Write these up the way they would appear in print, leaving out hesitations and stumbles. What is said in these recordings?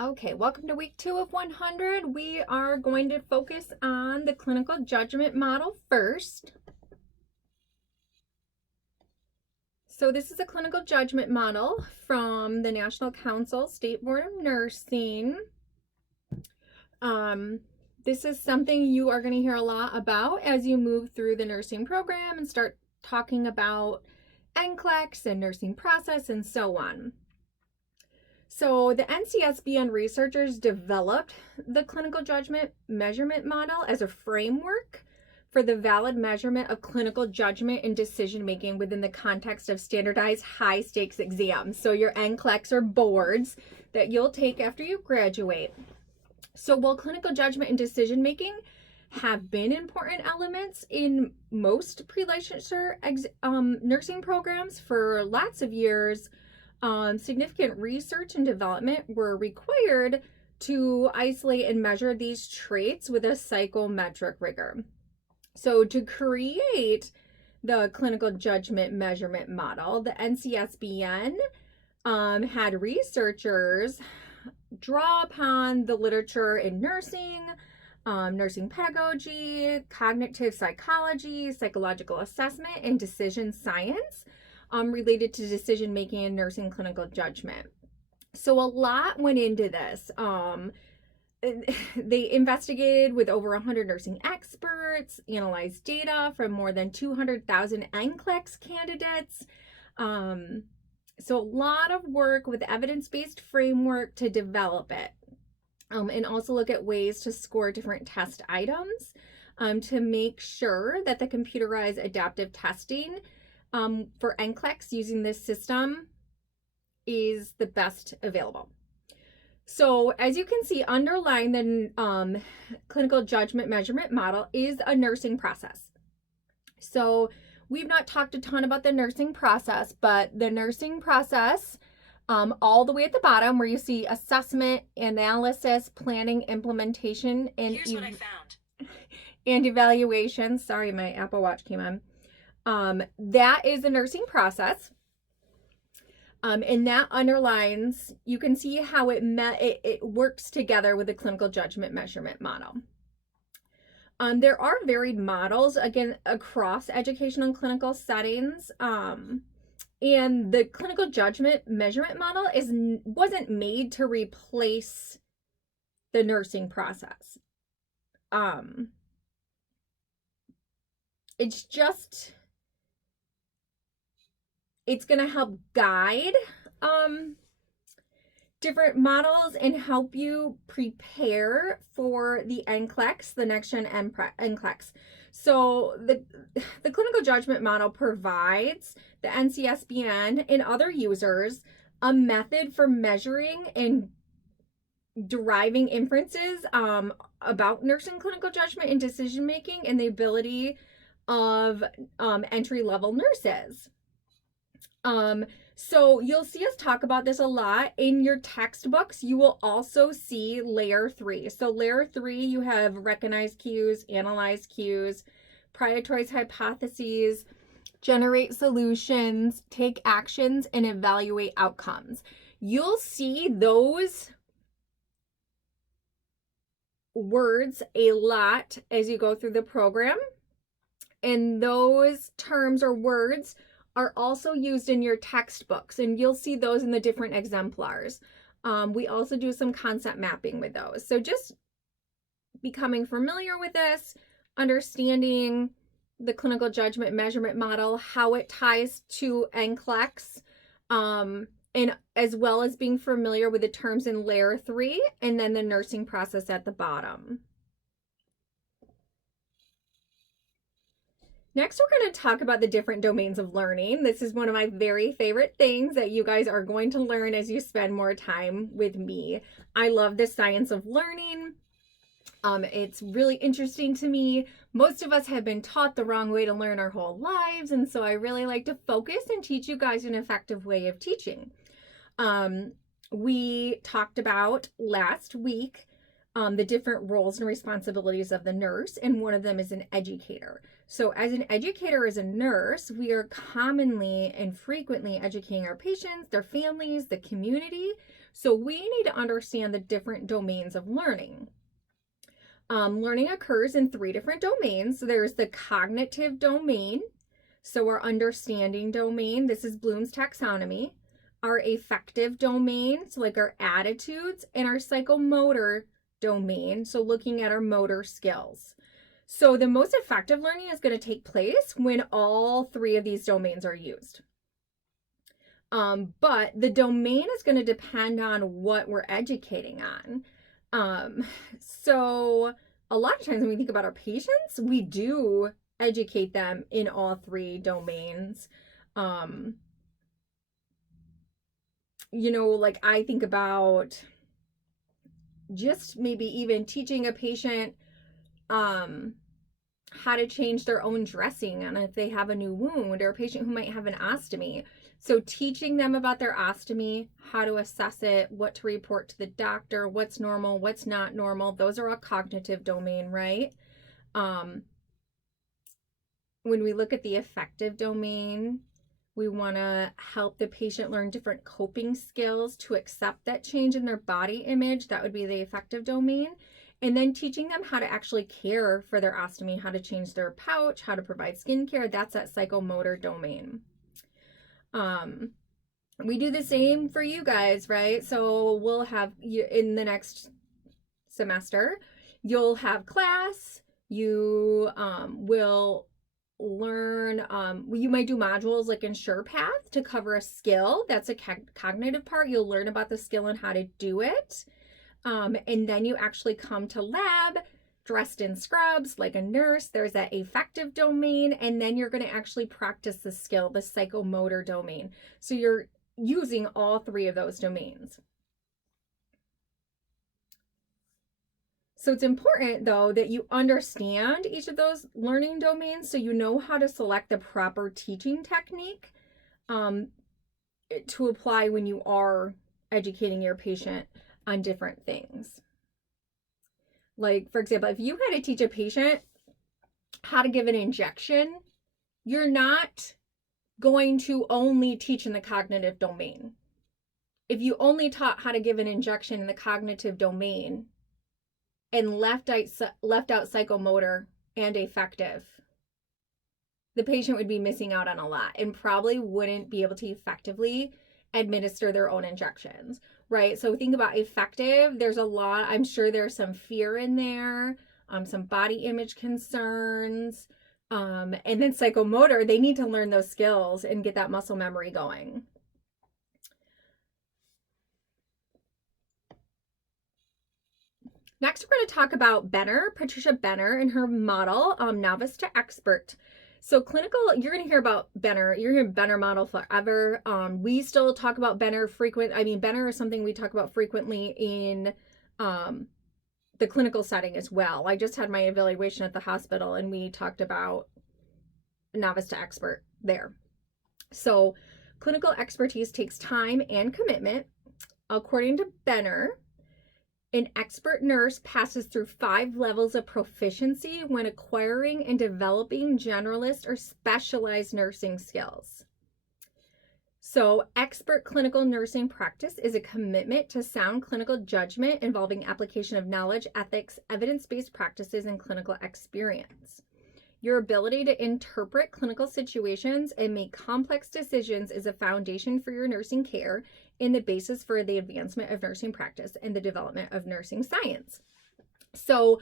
Okay, welcome to week 2 of 100. We are going to focus on the clinical judgment model first. So this is a clinical judgment model from the National Council State Board of Nursing. This is something you are going to hear a lot about as you move through the nursing program and start talking about NCLEX and nursing process and so on. So the NCSBN researchers developed the clinical judgment measurement model as a framework for the valid measurement of clinical judgment and decision making within the context of standardized high stakes exams. So your NCLEX or boards that you'll take after you graduate. So while clinical judgment and decision making have been important elements in most pre-licensure nursing programs for lots of years, significant research and development were required to isolate and measure these traits with a psychometric rigor. So to create the clinical judgment measurement model, the NCSBN had researchers draw upon the literature in nursing, nursing pedagogy, cognitive psychology, psychological assessment, and decision science related to decision making and nursing clinical judgment. So a lot went into this. They investigated with over 100 nursing experts, analyzed data from more than 200,000 NCLEX candidates. So a lot of work with evidence-based framework to develop it. And also look at ways to score different test items to make sure that the computerized adaptive testing for NCLEX using this system is the best available. So as you can see, underlying the clinical judgment measurement model is a nursing process. So we've not talked a ton about the nursing process, but the nursing process, all the way at the bottom where you see assessment, analysis, planning, implementation, and here's what I found. And evaluation. Sorry, my Apple Watch came on. That is the nursing process. And that underlines, you can see how it works together with the clinical judgment measurement model. There are varied models, again, across educational and clinical settings. And the clinical judgment measurement model wasn't made to replace the nursing process. It's going to help guide different models and help you prepare for the NCLEX, the next gen NCLEX. So the clinical judgment model provides the NCSBN and other users a method for measuring and deriving inferences about nursing clinical judgment and decision making and the ability of entry-level nurses. So you'll see us talk about this a lot in your textbooks. You will also see layer 3. So layer 3, you have recognize cues, analyze cues, prioritize hypotheses, generate solutions, take actions, and evaluate outcomes. You'll see those words a lot as you go through the program. And those terms or words are also used in your textbooks, and you'll see those in the different exemplars. We also do some concept mapping with those. So just becoming familiar with this, understanding the clinical judgment measurement model, how it ties to NCLEX, and as well as being familiar with the terms in layer 3 and then the nursing process at the bottom. Next, we're going to talk about the different domains of learning. This is one of my very favorite things that you guys are going to learn as you spend more time with me. I love the science of learning. It's really interesting to me. Most of us have been taught the wrong way to learn our whole lives, and so I really like to focus and teach you guys an effective way of teaching. We talked about last week the different roles and responsibilities of the nurse, and one of them is an educator. So as an educator, as a nurse, we are commonly and frequently educating our patients, their families, the community. So we need to understand the different domains of learning. Learning occurs in 3 different domains. So there's the cognitive domain, so our understanding domain, this is Bloom's taxonomy, our affective domain, so like our attitudes, and our psychomotor domain, so looking at our motor skills. So the most effective learning is going to take place when all 3 of these domains are used. But the domain is going to depend on what we're educating on. So a lot of times when we think about our patients, we do educate them in all 3 domains. Like I think about just maybe even teaching a patient how to change their own dressing and if they have a new wound, or a patient who might have an ostomy. So teaching them about their ostomy, how to assess it, what to report to the doctor, what's normal, what's not normal. Those are all cognitive domain, right? When we look at the affective domain, we want to help the patient learn different coping skills to accept that change in their body image. That would be the affective domain. And then teaching them how to actually care for their ostomy, how to change their pouch, how to provide skincare. That's that psychomotor domain. We do the same for you guys, right? So we'll have you in the next semester, you'll have class, you will learn, you might do modules like in SurePath to cover a skill. That's a cognitive part. You'll learn about the skill and how to do it. And then you actually come to lab dressed in scrubs like a nurse. There's that affective domain, and then you're going to actually practice the skill, the psychomotor domain. So you're using all 3 of those domains. So it's important, though, that you understand each of those learning domains so you know how to select the proper teaching technique to apply when you are educating your patient on different things. Like, for example, if you had to teach a patient how to give an injection, you're not going to only teach in the cognitive domain. If you only taught how to give an injection in the cognitive domain and left out psychomotor and affective, the patient would be missing out on a lot and probably wouldn't be able to effectively administer their own injections, right? So think about affective. There's a lot, I'm sure there's some fear in there, some body image concerns, and then psychomotor, they need to learn those skills and get that muscle memory going. Next, we're going to talk about Patricia Benner, and her model, novice to expert. So clinical, you're going to hear about Benner. You're going to hear Benner model forever. We still talk about Benner Benner is something we talk about frequently in the clinical setting as well. I just had my evaluation at the hospital and we talked about novice to expert there. So clinical expertise takes time and commitment. According to Benner, an expert nurse passes through 5 levels of proficiency when acquiring and developing generalist or specialized nursing skills. So, expert clinical nursing practice is a commitment to sound clinical judgment involving application of knowledge, ethics, evidence-based practices, and clinical experience. Your ability to interpret clinical situations and make complex decisions is a foundation for your nursing care and the basis for the advancement of nursing practice and the development of nursing science. So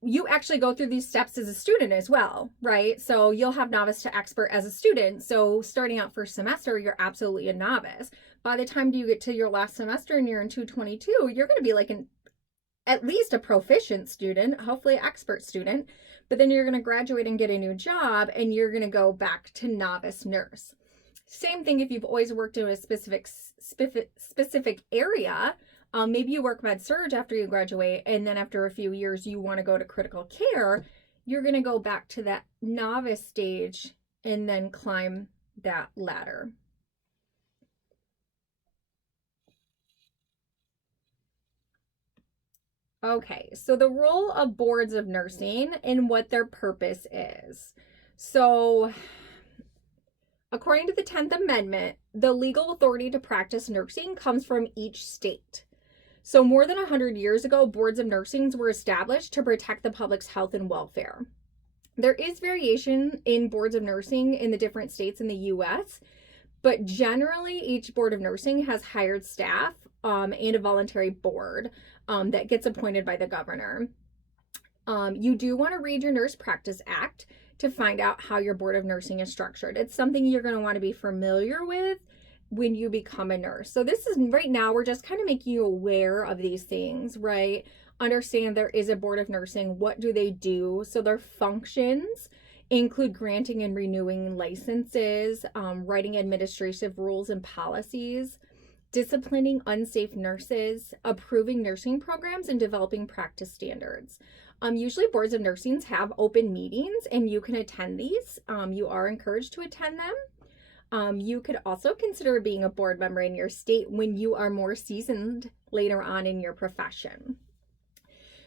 you actually go through these steps as a student as well, right? So you'll have novice to expert as a student. So starting out first semester, you're absolutely a novice. By the time you get to your last semester and you're in 222, you're going to be like at least a proficient student, hopefully expert student, but then you're going to graduate and get a new job and you're going to go back to novice nurse. Same thing if you've always worked in a specific area. Maybe you work med surg after you graduate, and then after a few years you want to go to critical care. You're going to go back to that novice stage and then climb that ladder. Okay, so the role of boards of nursing and what their purpose is. So, according to the 10th Amendment, the legal authority to practice nursing comes from each state. So, more than 100 years ago, boards of nursing were established to protect the public's health and welfare. There is variation in boards of nursing in the different states in the US, but generally each board of nursing has hired staff and a voluntary board that gets appointed by the governor. You do want to read your Nurse Practice Act to find out how your board of nursing is structured. It's something you're going to want to be familiar with when you become a nurse. So this is right now, we're just kind of making you aware of these things, right? Understand there is a board of nursing. What do they do? So their functions include granting and renewing licenses, writing administrative rules and policies, disciplining unsafe nurses, approving nursing programs, and developing practice standards. Usually boards of nursing have open meetings and you can attend these. You are encouraged to attend them. You could also consider being a board member in your state when you are more seasoned later on in your profession.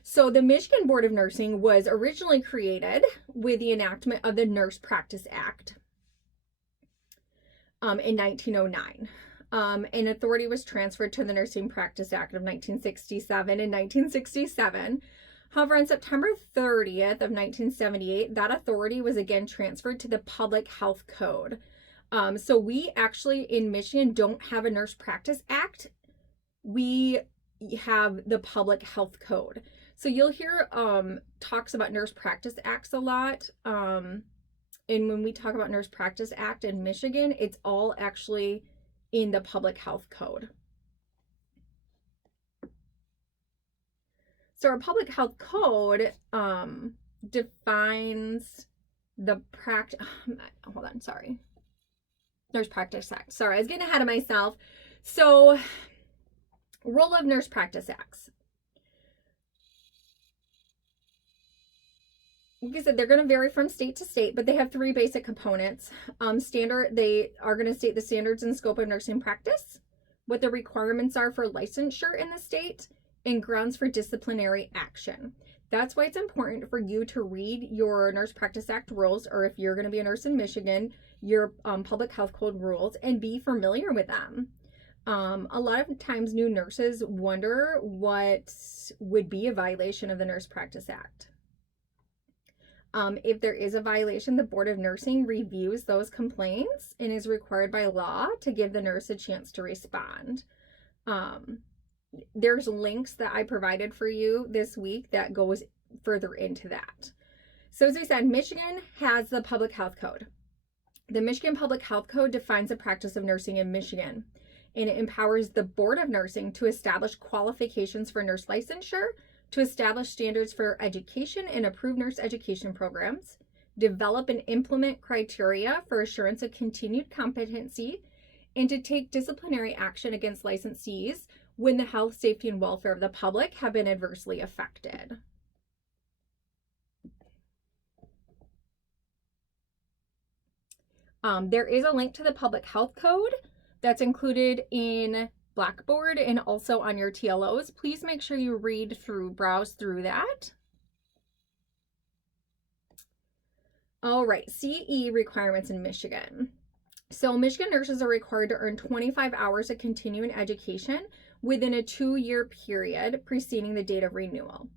So the Michigan Board of Nursing was originally created with the enactment of the Nurse Practice Act in 1909. And authority was transferred to the Nursing Practice Act of 1967 in 1967. However, on September 30th of 1978, that authority was again transferred to the Public Health Code. So we actually in Michigan don't have a Nurse Practice Act. We have the Public Health Code. So you'll hear talks about Nurse Practice Acts a lot. And when we talk about Nurse Practice Act in Michigan, it's all actually in the Public Health Code. So our Public Health Code defines the Nurse Practice Act. Sorry, I was getting ahead of myself. So, role of Nurse Practice Acts. Like I said, they're going to vary from state to state, but they have three basic components. They are going to state the standards and scope of nursing practice, what the requirements are for licensure in the state, and grounds for disciplinary action. That's why it's important for you to read your Nurse Practice Act rules, or if you're going to be a nurse in Michigan, your Public Health Code rules, and be familiar with them. A lot of times new nurses wonder what would be a violation of the Nurse Practice Act. If there is a violation, the Board of Nursing reviews those complaints and is required by law to give the nurse a chance to respond. There's links that I provided for you this week that goes further into that. So as we said, Michigan has the Public Health Code. The Michigan Public Health Code defines the practice of nursing in Michigan, and it empowers the Board of Nursing to establish qualifications for nurse licensure, to establish standards for education and approve nurse education programs, develop and implement criteria for assurance of continued competency, and to take disciplinary action against licensees when the health, safety, and welfare of the public have been adversely affected. There is a link to the Public Health Code that's included in Blackboard and also on your TLOs. Please make sure you browse through that. All right, CE requirements in Michigan. So Michigan nurses are required to earn 25 hours of continuing education within a 2-year period preceding the date of renewal.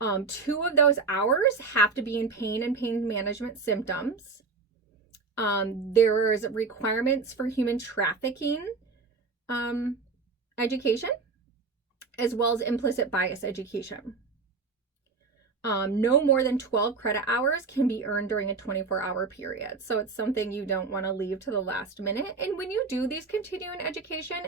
2 of those hours have to be in pain and pain management symptoms. There's requirements for human trafficking education, as well as implicit bias education. No more than 12 credit hours can be earned during a 24-hour period. So it's something you don't want to leave to the last minute. And when you do these continuing education,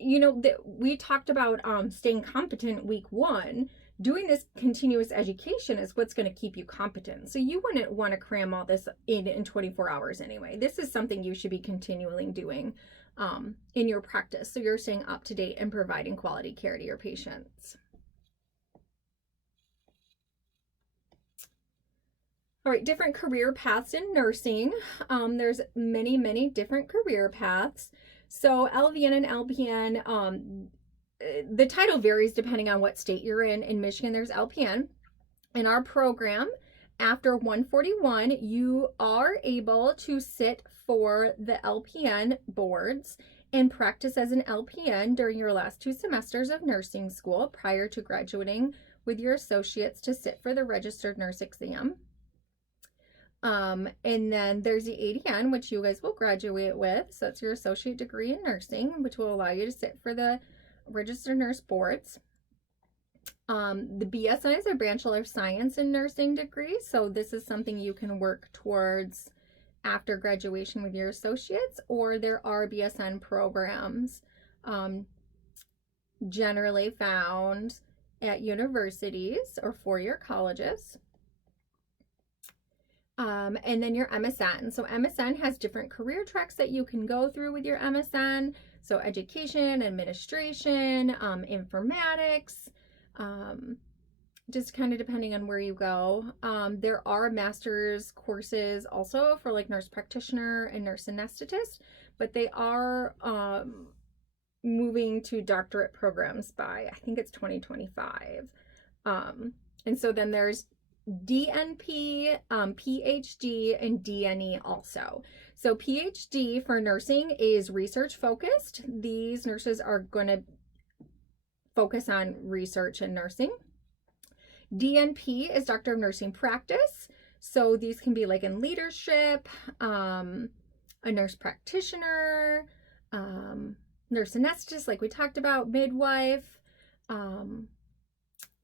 we talked about staying competent week 1. Doing this continuous education is what's going to keep you competent. So you wouldn't want to cram all this in 24 hours anyway. This is something you should be continually doing in your practice, so you're staying up to date and providing quality care to your patients. All right, different career paths in nursing. There's many different career paths. So LVN and LPN, the title varies depending on what state you're in. In Michigan, there's LPN. In our program, after 141, you are able to sit for the LPN boards and practice as an LPN during your last 2 semesters of nursing school prior to graduating with your associates to sit for the registered nurse exam. And then there's the ADN, which you guys will graduate with. So that's your associate degree in nursing, which will allow you to sit for the registered nurse boards. The BSN is a Bachelor of Science in Nursing degree. So this is something you can work towards after graduation with your associates, or there are BSN programs generally found at universities or four-year colleges. And then your MSN. So MSN has different career tracks that you can go through with your MSN. So education, administration, informatics, just kind of depending on where you go. There are master's courses also for like nurse practitioner and nurse anesthetist, but they are moving to doctorate programs by, I think it's 2025. And so then there's DNP, PhD, and DNE also. So PhD for nursing is research focused. These nurses are going to focus on research and nursing. DNP is Doctor of Nursing Practice. So these can be like in leadership, a nurse practitioner, nurse anesthetist, like we talked about, midwife.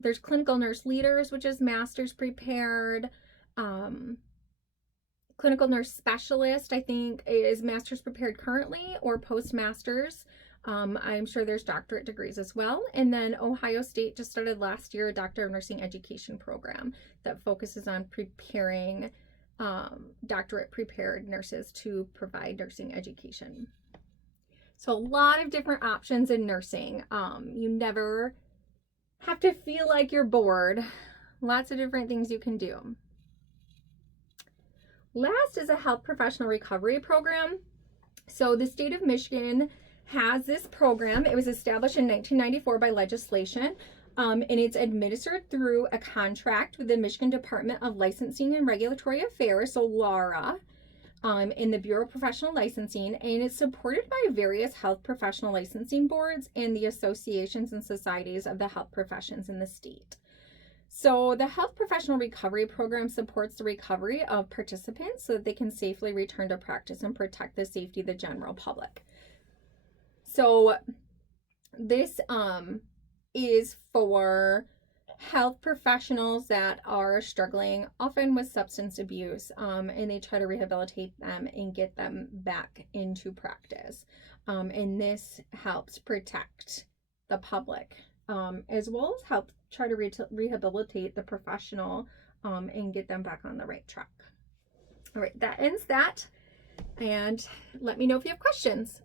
There's clinical nurse leaders, which is master's prepared. Clinical nurse specialist, I think, is master's prepared currently or postmasters. I'm sure there's doctorate degrees as well. And then Ohio State just started last year a Doctor of Nursing Education program that focuses on preparing doctorate prepared nurses to provide nursing education. So a lot of different options in nursing. You never have to feel like you're bored. Lots of different things you can do. Last is a health professional recovery program. So the state of Michigan has this program. It was established in 1994 by legislation, and it's administered through a contract with the Michigan Department of Licensing and Regulatory Affairs, so LARA, in the Bureau of Professional Licensing, and it's supported by various health professional licensing boards and the associations and societies of the health professions in the state. So the Health Professional Recovery Program supports the recovery of participants so that they can safely return to practice and protect the safety of the general public. So this is for health professionals that are struggling often with substance abuse, and they try to rehabilitate them and get them back into practice. And this helps protect the public, as well as help try to rehabilitate the professional and get them back on the right track. All right, that ends that. And let me know if you have questions.